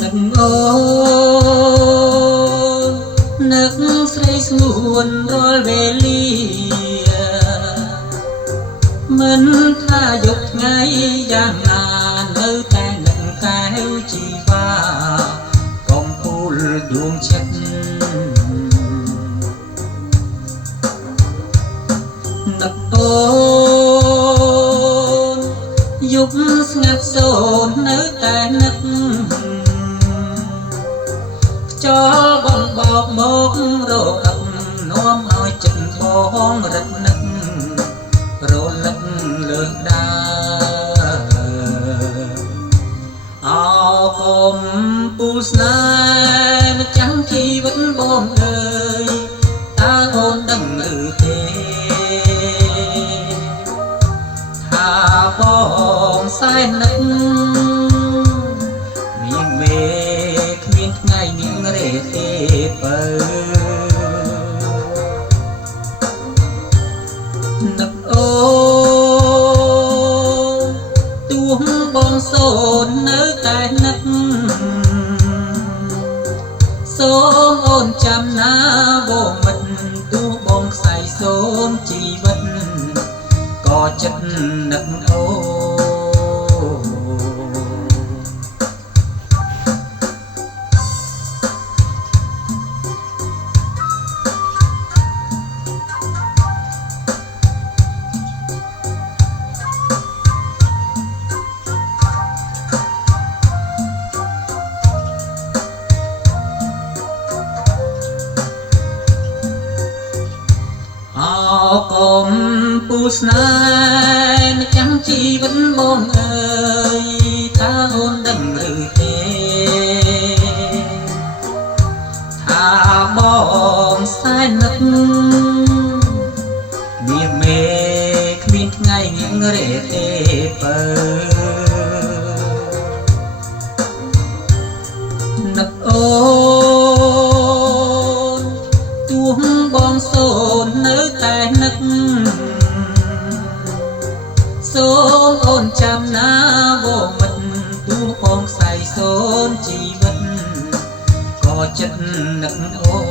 នឹកអូននឹកស្រីស្ងួនរាល់វេលាមិនថាយប់ថ្ងៃយ៉ាងណានៅតែនឹកកែវជីវាកំពូលដួងចិត្តនឹកអូនយប់ស្ងាត់សូននៅតែនឹកចោលបងបោកមករកឹកនាំឲ្យចិត្តបងរឹកនឹករលឹកលើកដើរអោកុំពូស្នេហ៍ម្ចាំងជីវិតបងអើយតើអូនដឹងឬទេថាបងសែននឹកមានមេគ្មានថ្ងៃនាងរេទេបើនឹកអូទោះបងសូននៅតែនឹកសូមអូនចាំណាវមិត្តទោះបងខ្សែសូមជីវិតក៏ចិត្តនឹកអូកុំពូស្នេហ៍ម្ចាំងជីវិតបងអើយតើអូនដឹងឬទេថាបងសែននឹកមានមេគ្មានថ្ងៃងាងរេទេបើនឹកអូនទោះបងសូននៅតែនឹកសូមអូនចាំណាវមិត្តទោះបងខ្សែសូនជីវិតក៏ចិត្តនឹកអូ